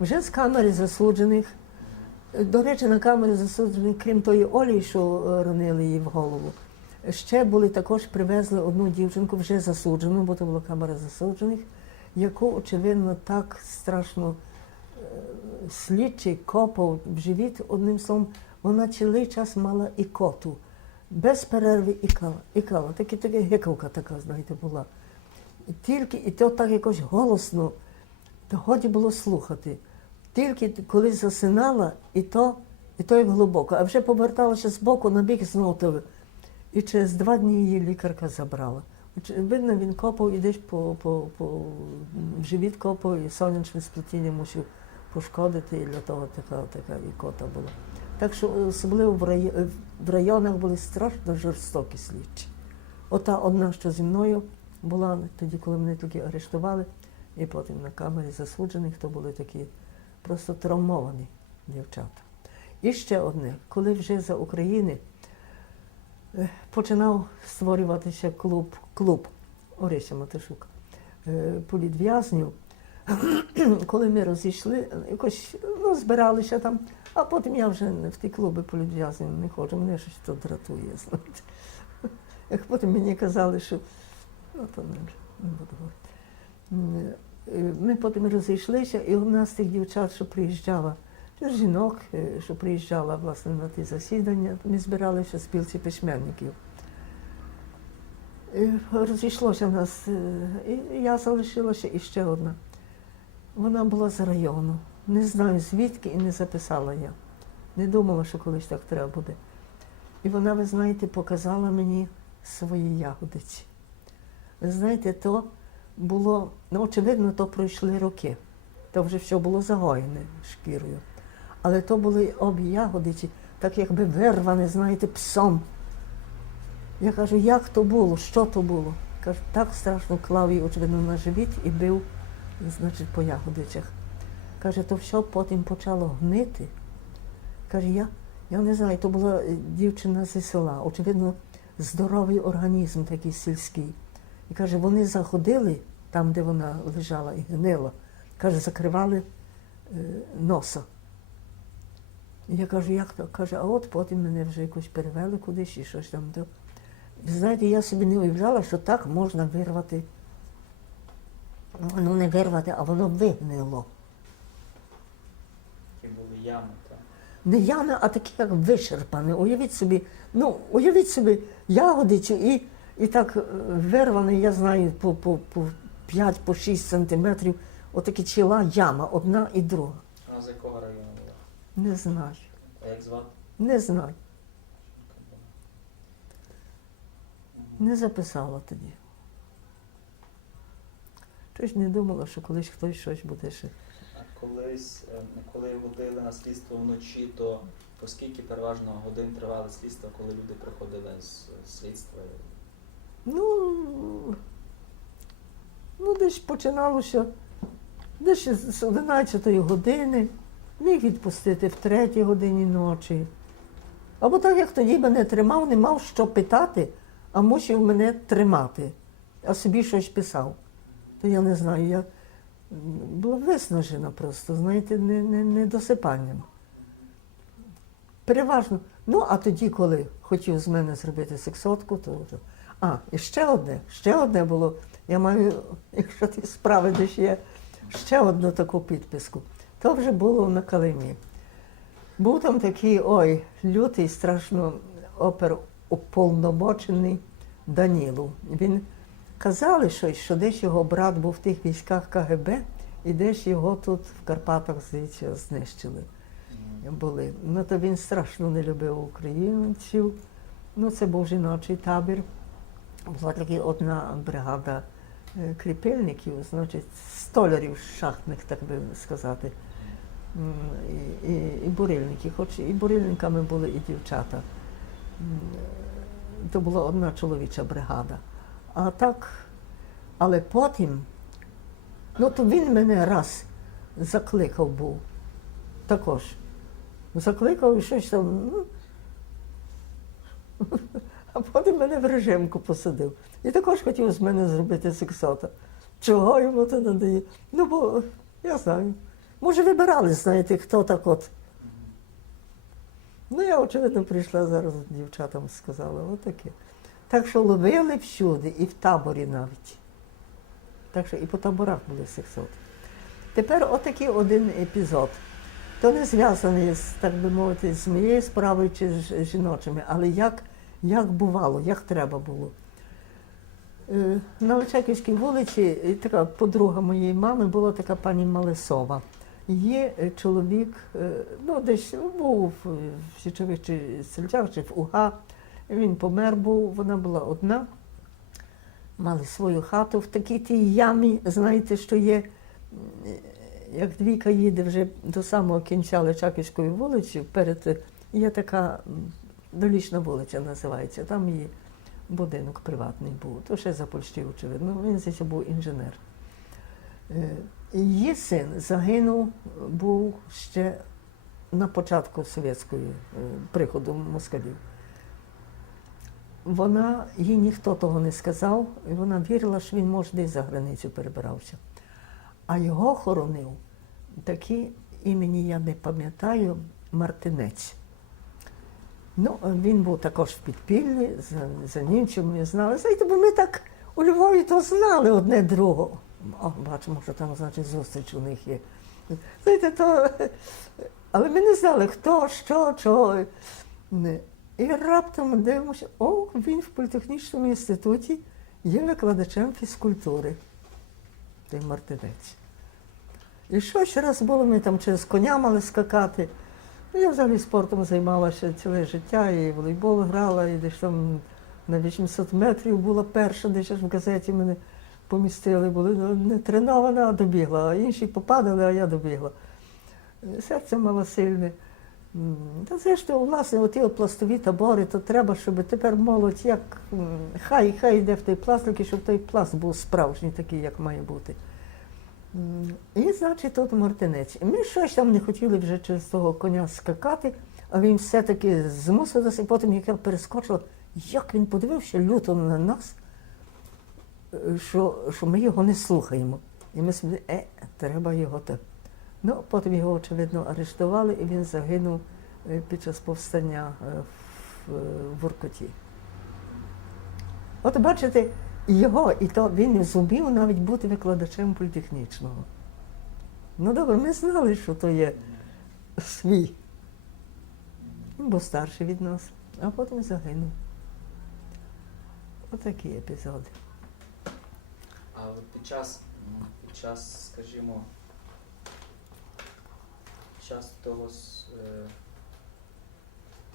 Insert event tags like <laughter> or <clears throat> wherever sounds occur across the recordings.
Вже з камери засуджених. До речі, на камері засуджених, крім тої Олі, що е, ронили її в голову, ще були також привезли одну дівчинку, вже засуджену, бо то була камера засуджених, яку, очевидно, так страшно е, слідчий копав в живіт. Одним словом, вона цілий час мала ікоту. Без перерви ікала, ікала. Такі таке гикавка така, знаєте, була. І тільки, і то так якось голосно, то годі було слухати. Тільки коли засинала, і то, і то як глибоко, а вже поверталася з боку на бік знову. І через два дні її лікарка забрала. Видно, він копав і десь по, по, по живіт копав, і сонячне сплетіння мусив пошкодити, і для того така, така ікота була. Так що особливо в, рай... в районах були страшно жорстокі слідчі. Ота одна, що зі мною була тоді, коли мене тільки арештували, і потім на камері засуджених, то були такі просто травмовані дівчата. І ще одне, коли вже за України е, починав створюватися клуб, клуб Орися Матишук, е, політв'язнів, <clears throat> коли ми розійшли, якось ну, збиралися там, а потім я вже в ті клуби політв'язнів не ходжу, мене щось то дратує. знаєте. Як потім мені казали, що ну, то не буду говорити. Е, Ми потім розійшлися, і у нас тих дівчат, що приїжджала, жінок, е, що приїжджала власне на ті засідання, ми збиралися спілці письменників. І Розійшлося в нас, е, і я залишилася і ще одна. Вона була з району. Не знаю звідки і не записала я. Не думала, що колись так треба буде. І вона, ви знаєте, показала мені свої ягодиці. Ви знаєте, то було, ну, очевидно, то пройшли роки. То вже все було загоєне шкірою. Але то були обі ягодиці, так якби вирвані, знаєте, псом. Я кажу, як то було, що то було? Кажу, так страшно клав її, очевидно, на живіт і бив, значить, по ягодицях. Каже, то все потім почало гнити. Каже, я, я не знаю, то була е, дівчина зі села, очевидно, здоровий організм такий сільський. І каже, вони заходили там, де вона лежала і гнила. Каже, закривали е, носа. І я кажу, як то? Каже, а от потім мене вже якось перевели кудись і щось там. Ви знаєте, я собі не уявляла, що так можна вирвати. Ну, не вирвати, а воно вигнило. Які були ями, так. Не ями, а такі як вичерпані. Уявіть собі, ну, уявіть собі ягодицю і, і так е, вирваний, я знаю, по, по, по 5 по 6 сантиметрів, отакі чіла яма, одна і друга. Вона з якого району була? Не знаю. А як звати? Не знаю. Не записала тоді. Щось не думала, що колись хтось щось буде ще. А колись, е, коли водили на слідство вночі, то по скільки переважно годин тривали слідства, коли люди приходили з слідства? Ну, ну десь починалося десь з 11 години, міг відпустити в 3 годині ночі. Або так, як тоді мене тримав, не мав що питати, а мусив мене тримати, а собі щось писав. То я не знаю, я була виснажена просто, знаєте, не, не, недосипанням. Переважно. Ну, а тоді, коли хотів з мене зробити сексотку, то. А, і ще одне, ще одне було. Я маю, якщо ті справи десь є, ще одну таку підписку. То вже було на Калимі. Був там такий ой, лютий, страшно опер уповномочений Данілу. Він казали щось, що десь його брат був в тих військах КГБ, і десь його тут в Карпатах, здається, знищили були. Ну то він страшно не любив українців. Ну, це був жіночий табір. Була така одна бригада е, кріпильників, значить, столярів шахтних, так би сказати. І, і, і бурильники, хоч і бурильниками були і дівчата. То була одна чоловіча бригада. А так, але потім, ну то він мене раз закликав був також. Закликав і щось там. Ну, а потім мене в режимку посадив. І також хотів з мене зробити сексота. Чого йому це надає? Ну, бо я знаю. Може, вибирали, знаєте, хто так от. Ну, я, очевидно, прийшла зараз дівчатам сказала, отаке. Так що ловили всюди, і в таборі навіть. Так що і по таборах були 600. Тепер отакий один епізод. То не зв'язаний так би мовити, з моєю справою чи з жіночими, але як, як бувало, як треба було. Е, На Личаківській вулиці е, така подруга моєї мами була така пані Малесова. Її е, чоловік, ну десь був в січових чи сельчах, чи в УГА. Він помер був, вона була одна. Мали свою хату в такій тій ямі, знаєте, що є, як двійка їде вже до самого кінця Личаківської вулиці, перед е, є така долічна вулиця називається. Там її будинок приватний був. То ще за Польщі, очевидно. Він здається, був інженер. Е, Її син загинув, був ще на початку совєтської е, приходу москалів. Вона, їй ніхто того не сказав, і вона вірила, що він може десь за границю перебирався. А його хоронив такий імені я не пам'ятаю, Мартинець. Ну, він був також в підпіллі, за, за німцем ми знали. Знаєте, бо ми так у Львові то знали одне другого. Бачимо, що там, значить, зустріч у них є. Знаєте, то... Але ми не знали, хто, що, чого. Не. І раптом дивимося, о, він в політехнічному інституті є викладачем фізкультури. Той Мартинець. І що ще раз було, ми там через коня мали скакати. Ну, я взагалі спортом займалася ціле життя, і волейбол грала, і десь там на 800 метрів була перша, десь в газеті мене помістили, були ну, не тренована, а добігла, а інші попадали, а я добігла. Серце мало сильне. Та зрештою, власне, оті от пластові табори, то треба, щоб тепер молодь як хай, хай йде в той пласт, тільки щоб той пласт був справжній, такий, як має бути. І, значить, тут Мартинець. Ми щось там не хотіли вже через того коня скакати, а він все-таки змусив нас, і потім, як я перескочила, як він подивився люто на нас, е, що, що ми його не слухаємо. І ми собі, е, треба його так. Ну, потім його, очевидно, арештували, і він загинув е, під час повстання е, в Воркуті. От бачите, його, і то він не зумів навіть бути викладачем політехнічного. Ну добре, ми знали, що то є свій. Він був старший від нас, а потім загинув. Отакі епізоди. А під час, під час, скажімо, під час того е,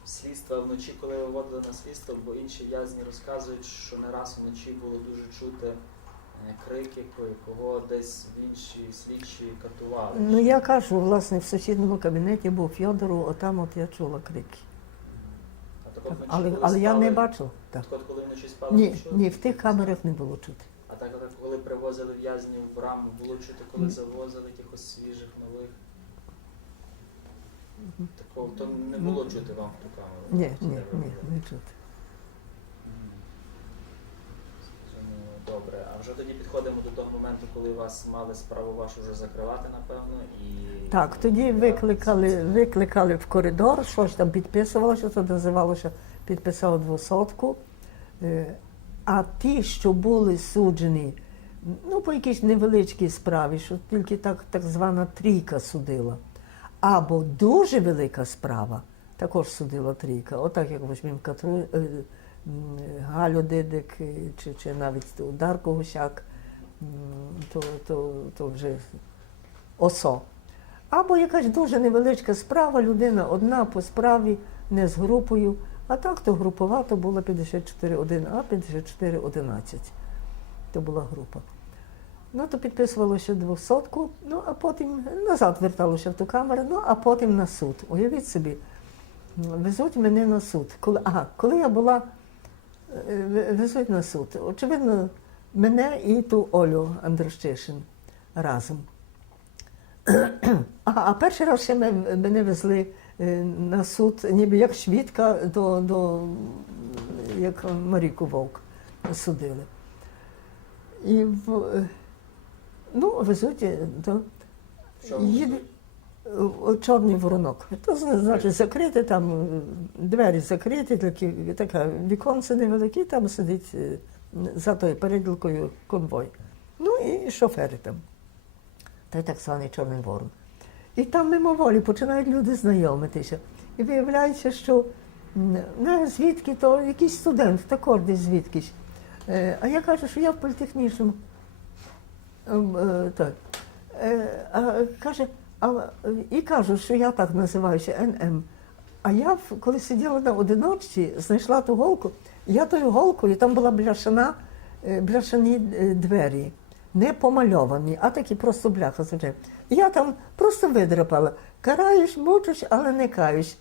слідства вночі, коли виводили на слідство, бо інші в'язні розказують, що не раз вночі було дуже чути е, крики, кого десь в інші слідчі катували. Ну я кажу, власне, в сусідньому кабінеті був Фьодору, отам от я чула крики. А так от Так, вночі, але, я спали, не бачила. Так. Так от коли вночі спали, Ні, чули? ні, в тих камерах не було чути. А так, от коли привозили в'язнів в браму, було чути, коли завозили якихось свіжих, нових. Такого то не було чути вам в ту камеру. Ні, ні, ні, не чути. Добре. А вже тоді підходимо до того моменту, коли вас мали справу вашу вже закривати, напевно, і Так, тоді викликали, викликали в коридор, щось там підписувалося, то називалося підписав двосотку. Е, А ті, що були суджені, ну, по якійсь невеличкій справі, що тільки так, так звана трійка судила, або дуже велика справа, також судила трійка. Отак, як візьмемо Катру, е, Галю Дидик, е, чи, чи навіть ту Дарку Гусяк, то, то, то вже ОСО. Або якась дуже невеличка справа, людина одна по справі, не з групою. А так то групова, то була 54-1А, 54-11. То була група. Ну, то підписувалося двохсотку, ну а потім назад верталося в ту камеру, ну а потім на суд. Уявіть собі, везуть мене на суд. Коли, ага, коли я була, е, везуть на суд. Очевидно, мене і ту Олю Андрощишин разом. А, а перший раз ще мене везли е, на суд, ніби як свідка до, до як Маріку Вовк судили. І в, е, ну, везуть е, до. їде- везуть? О, Чорний воронок. То значить закрити, там е, двері закриті, такі, таке віконце невелике, там сидить е, за тою переділкою конвой. Ну і шофери там. Та й так званий Чорний Ворон. І там мимоволі починають люди знайомитися. І виявляється, що не звідки, то якийсь студент, також десь звідкись. Е, А я кажу, що я в політехнічному. Ем, е, Так. Е, А каже, а, і кажу, що я так називаюся НМ. А я, коли сиділа на одиночці, знайшла ту голку, я тою голкою, там була бляшана, е, бляшані двері, не помальовані, а такі просто бляха звичайно. Я там просто видрапала. Караюсь, мучусь, але не каюсь.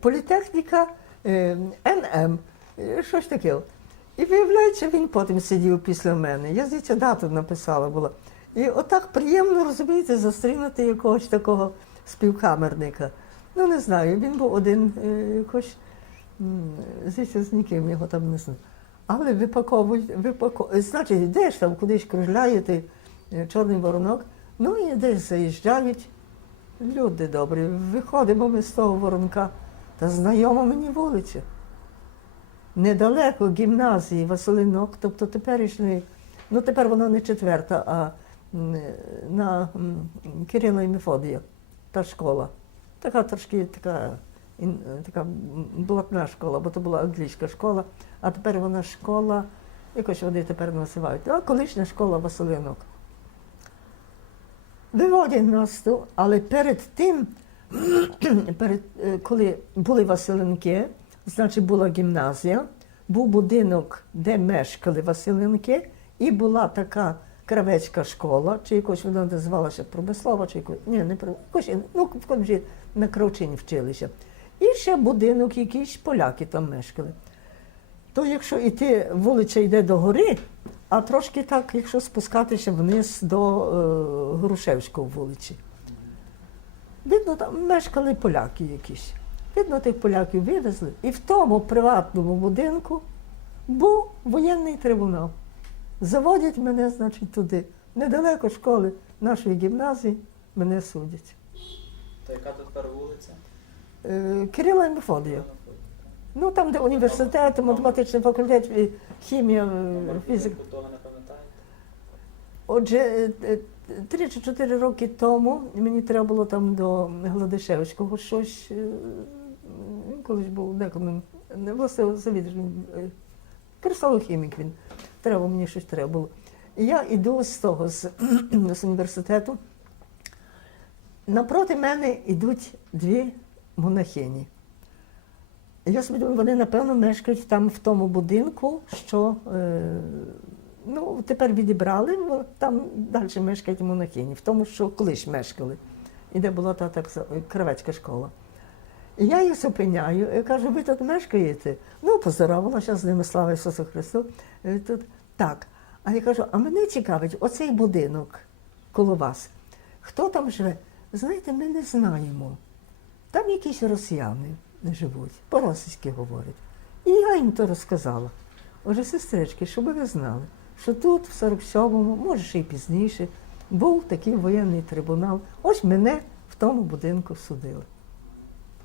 Політехніка НМ, щось таке. І виявляється, він потім сидів після мене. Я здається, дату написала була. І отак приємно, розумієте, зустрінути якогось такого співкамерника. Ну, не знаю, він був один е, якось, м, з ніким його там не знаю. Але випаковують, випако... значить, йдеш там кудись кружляє той е, чорний воронок, ну і десь заїжджають. Люди добрі, виходимо ми з того воронка, та знайома мені вулиця. Недалеко гімназії Василинок, тобто теперішньої, ну тепер вона не четверта, а на м, Кирила і Мефодія, та школа. Така трошки така, така блатна школа, бо то була англійська школа, а тепер вона школа, якось вони тепер називають, а колишня школа Василинок. Виводять нас тут, але перед тим, <clears throat> перед, е, коли були Василинки, значить була гімназія, був будинок, де мешкали Василинки, і була така кравецька школа, чи якось вона називалася промислова, чи якось, ні, не про ну, в кожній на Кравчині вчилися. І ще будинок, якийсь поляки там мешкали. То якщо йти, вулиця йде до гори, а трошки так, якщо спускатися вниз до е, Грушевської вулиці. Видно, там мешкали поляки якісь. Видно, тих поляків вивезли. І в тому приватному будинку був воєнний трибунал. Заводять мене, значить, туди. Недалеко школи нашої гімназії мене судять. То яка тут тепер вулиця? Е, Кирила і Мефодія. Ну там, де університет, математичний факультет, і хімія, е, фізика. того не пам'ятаєте? Отже, е, е, три чи чотири роки тому мені треба було там до Гладишевського щось. Е, колись був деконом, не власне завідувач, кристалохімік він. Треба мені щось треба було. І я йду з того, з, <clears throat> з університету. Напроти мене йдуть дві монахині. Я собі думаю, вони, напевно, мешкають там в тому будинку, що е, ну, тепер відібрали, бо там далі мешкають монахині, в тому, що колись мешкали. І де була та так кравецька школа. І я їх зупиняю, я кажу, ви тут мешкаєте? Ну, поздоровалася з ними, слава Ісусу Христу. Е, Тут так. А я кажу, а мене цікавить оцей будинок коло вас. Хто там живе? Знаєте, ми не знаємо. Там якісь росіяни живуть, по-російськи говорять. І я їм то розказала. Отже, сестрички, щоб ви знали, що тут, в 47-му, може ще й пізніше, був такий воєнний трибунал. Ось мене в тому будинку судили.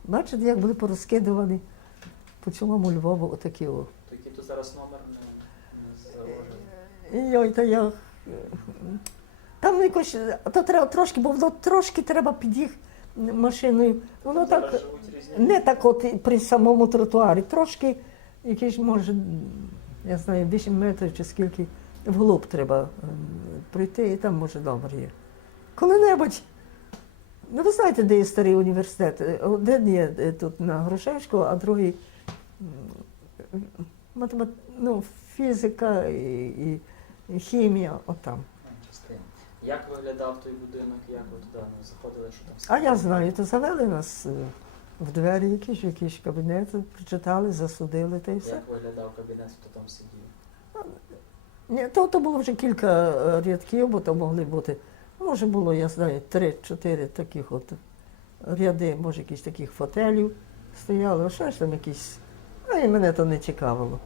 Бачите, як були порозкидувані по цілому Львову отакі. О. То який тут зараз номер не, не заложений? І та я. е, Там якось, то треба трошки, бо воно трошки треба під їх машиною. Воно Зараз так. Не так от при самому тротуарі, трошки якийсь, може, я знаю, 10 метрів чи скільки вглуб треба пройти, і там може добре є. Коли-небудь, ну ви знаєте, де є старий університет? Е, Один є е, тут на Грушевського, а другий математ... ну, фізика і, і, і хімія, отам. Як виглядав той будинок, як ви туди ну, заходили, що там А я знаю, то завели нас е, в двері якісь, в якийсь кабінет, прочитали, засудили та й все. Як виглядав кабінет, хто там сидів? Ні, то, то було вже кілька рядків, бо то могли бути. Може було, я знаю, три-чотири таких от ряди, може, якісь таких фотелів стояли, а що ж там якісь. А і мене то не цікавило.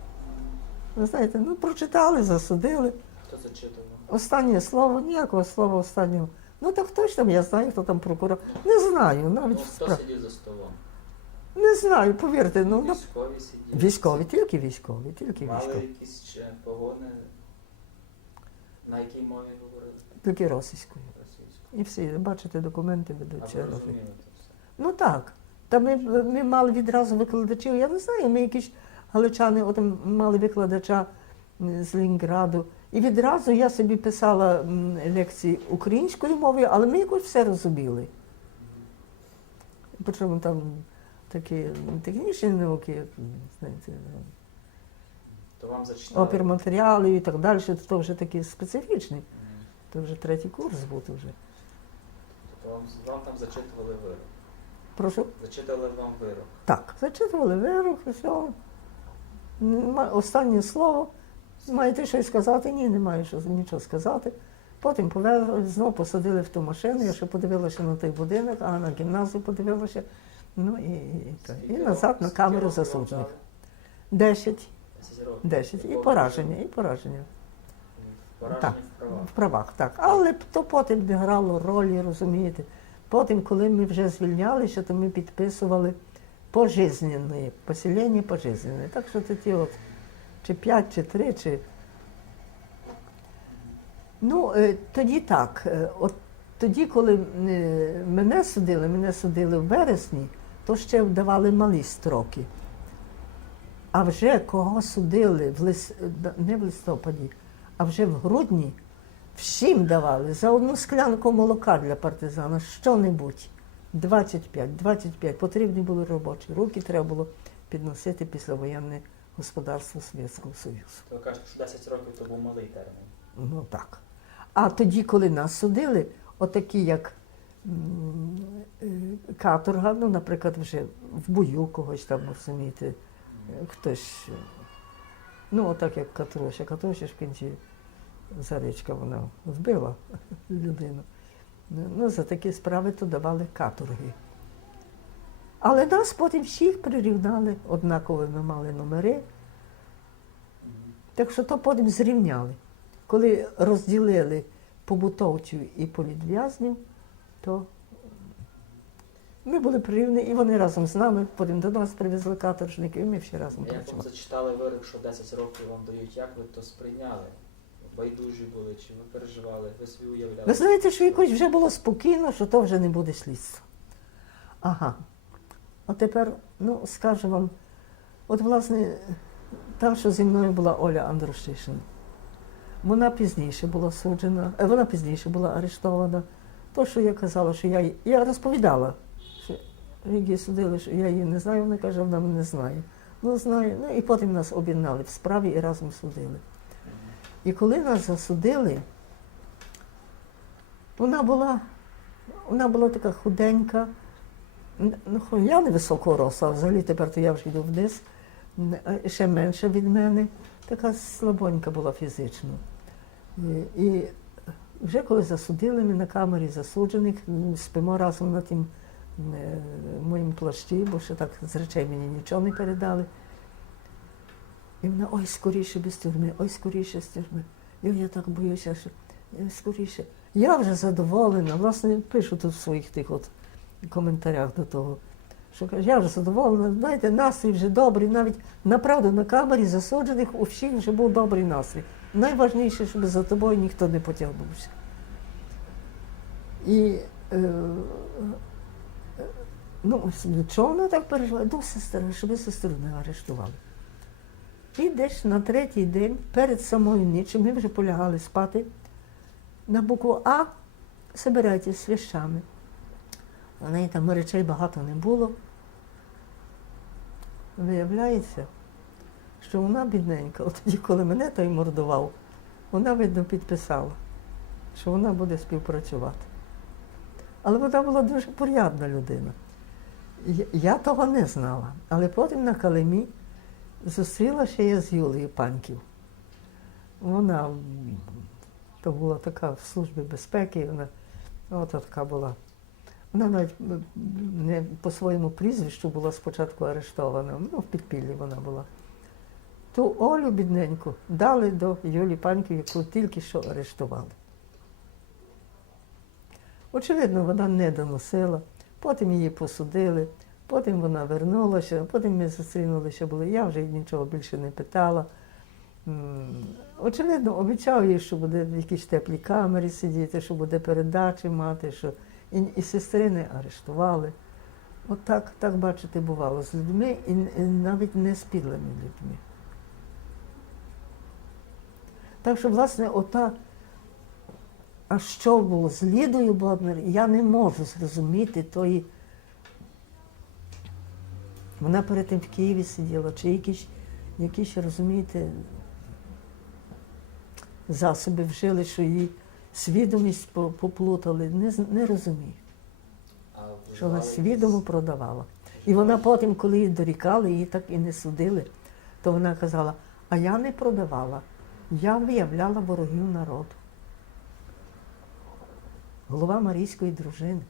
Ви знаєте, ну прочитали, засудили. Хто зачитував? Останнє слово, ніякого слова останнього Ну так хто ж там, я знаю, хто там прокурор. Не знаю, навіть Ну, хто справ... сидів за столом? Не знаю, повірте, ну на- Військові сиділи? військові, тільки військові, тільки Мали військові. якісь ще погони? На якій мові говорили? Тільки російською. І всі, бачите, документи А ведуть. ви розуміли це все? Ну так. Та ми, ми мали відразу викладачів. Я не знаю, ми якісь галичани от, мали викладача з Ленінграду. І відразу я собі писала лекції українською мовою, але ми якось все розуміли. Причому там такі технічні науки, знаєте, То вам зачитали? опірматеріали і так далі, то, вже такі специфічні. Мгм. То вже третій курс був вже. Тобто вам, вам там зачитували вирок? Прошу. Зачитали вам вирок? Так, зачитували вирок, і все. Останнє слово. Маєте щось сказати? Ні, не маю що, нічого сказати. Потім повезли, знову посадили в ту машину, я ще подивилася на той будинок, а на гімназію подивилася. Ну і, і, і, і назад на камеру засуджених. Десять. 10. Десять. І пораження, і пораження. Пораження Так. в правах. В правах, так. Але то потім не грало ролі, розумієте. Потім, коли ми вже звільнялися, то ми підписували пожизненне, поселення пожизненне. Так що тоді от чи п'ять, чи три, чи. Ну, е, тоді так. е, От тоді, коли е, мене судили, мене судили в вересні, то ще давали малі строки. А вже кого судили в лис... не в листопаді, а вже в грудні всім давали за одну склянку молока для партизана, що-небудь. 25, 25. Потрібні були робочі. Руки треба було підносити післявоєнне господарство Совєтського Союзу. То ви кажете, що 10 років то був малий термін. Ну так. А тоді, коли нас судили, отакі як е, каторга, ну, наприклад, вже в бою когось там, розумієте, е, хтось, е, ну, отак як Катруся. Катруся ж в кінці Заричка вона вбила людину. Ну, за такі справи то давали каторги. Але нас потім всіх прирівняли, однаково ми мали номери. Так що то потім зрівняли. Коли розділили побутовців і політв'язнів, то ми були прирівні, і вони разом з нами, потім до нас привезли каторжників, і ми всі разом Як вам зачитали вирок, що 10 років вам дають, як ви то сприйняли? Байдужі були, чи ви переживали, ви собі уявляли? Ви знаєте, що якось вже було спокійно, що то вже не буде слідства. Ага. А тепер, ну, скажу вам, от власне, та, що зі мною була Оля Андрушишин, вона пізніше була суджена, е, вона пізніше була арештована. То, що я казала, що я, я розповідала, її судили, що я її не знаю, вона каже, вона мене знає. Ну, знаю. Ну і потім нас об'єднали в справі і разом судили. І коли нас засудили, вона була, вона була така худенька, ну, я невисокого росту, а взагалі тепер то я вже йду вниз, ще менша від мене, така слабонька була фізично. І вже коли засудили ми на камері засуджених, спимо разом на тім е, моїм плащі, бо ще так з речей мені нічого не передали. І вона, ой, скоріше без тюрми, ой, скоріше з тюрми. І я так боюся, що е, скоріше. Я вже задоволена, власне, пишу тут в своїх тих от коментарях до того, що каже, я вже задоволена, знаєте, настрій вже добрий, навіть направду на камері засуджених у всіх вже був добрий настрій. Найважніше, щоб за тобою ніхто не потягнувся. І е, ну, чого вона так переживає? Ну, сестра, щоб сестру не арештували. І десь на третій день, перед самою ніччю, ми вже полягали спати. На букву А збирайтесь з вещами. У неї там речей багато не було. Виявляється, що вона бідненька, от тоді, коли мене той мордував, вона, видно, підписала, що вона буде співпрацювати. Але вона була дуже порядна людина. Я- того не знала. Але потім на Калимі зустрілася я з Юлією Паньків. Вона то була така в службі безпеки, вона от така була. Вона навіть не по своєму прізвищу була спочатку арештована, ну, в підпіллі вона була. Ту Олю бідненьку дали до Юлії Паньків, яку тільки що арештували. Очевидно, вона не доносила. Потім її посудили, потім вона вернулася, потім ми зустрінулися були. Я вже нічого більше не питала. Очевидно, обіцяв їй, що буде в якійсь теплій камері сидіти, що буде передачі мати, що і, і сестри не арештували. От так, так бачите, бувало з людьми і, і навіть не з підлими людьми. Так що, власне, ота, а що було з Лідою Боднер, я не можу зрозуміти тої. Вона перед тим в Києві сиділа, чи якісь, якісь розумієте, засоби вжили, що її свідомість поплутали. Не, не розумію, що вона свідомо продавала. І вона потім, коли її дорікали, її так і не судили, то вона казала, а я не продавала, я виявляла ворогів народу. Голова Марійської дружини.